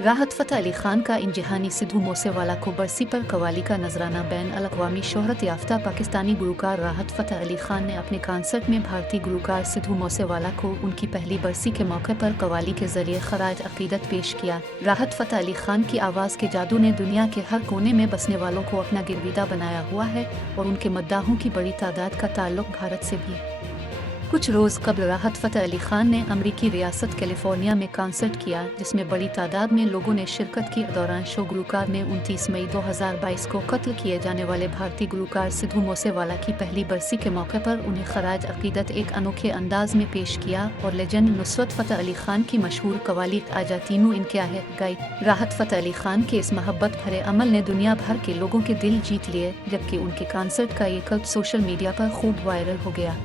राहत फ़तेह अली खान का इन जहानी सिद्धू मूसेवाला को बरसी पर कव्वाली का नजराना। बैन अल-अक़वामी शोहरत याफ्ता पाकिस्तानी गुलकार राहत फ़तेह अली खान ने अपने कॉन्सर्ट में भारतीय गुलकार सिद्धू मूसेवाला को उनकी पहली बरसी के मौके पर कव्वाली के जरिए खराज अक़ीदत पेश किया। राहत फ़तेह अली खान की आवाज़ के जादू ने दुनिया के हर कोने में बसने वालों को अपना गिरविदा बनाया हुआ है और उनके मद्दाहों की बड़ी तादाद का ताल्लुक भारत से भी है। कुछ रोज़ कबल राहत फ़तेह अली खान ने अमरीकी रियासत कैलिफोर्निया में कॉन्सर्ट किया, जिसमें बड़ी तादाद में लोगों ने शिरकत की। दौरान शो गुलकार ने 29 मई 2022 को कत्ल किए जाने वाले भारतीय गुलकार सिद्धू मूसेवाला की पहली बरसी के मौके पर उन्हें खराज अक़ीदत एक अनोखे अंदाज में पेश किया और लेजेंड नुसरत फ़तेह अली खान की मशहूर कव्वाली आजा तीनू इनक्या है गाई। राहत फ़तेह अली खान के इस मोहब्बत भरे अमल ने दुनिया भर के लोगों के दिल जीत लिए, जबकि उनके कॉन्सर्ट का ये क्लिप सोशल मीडिया पर खूब वायरल हो गया।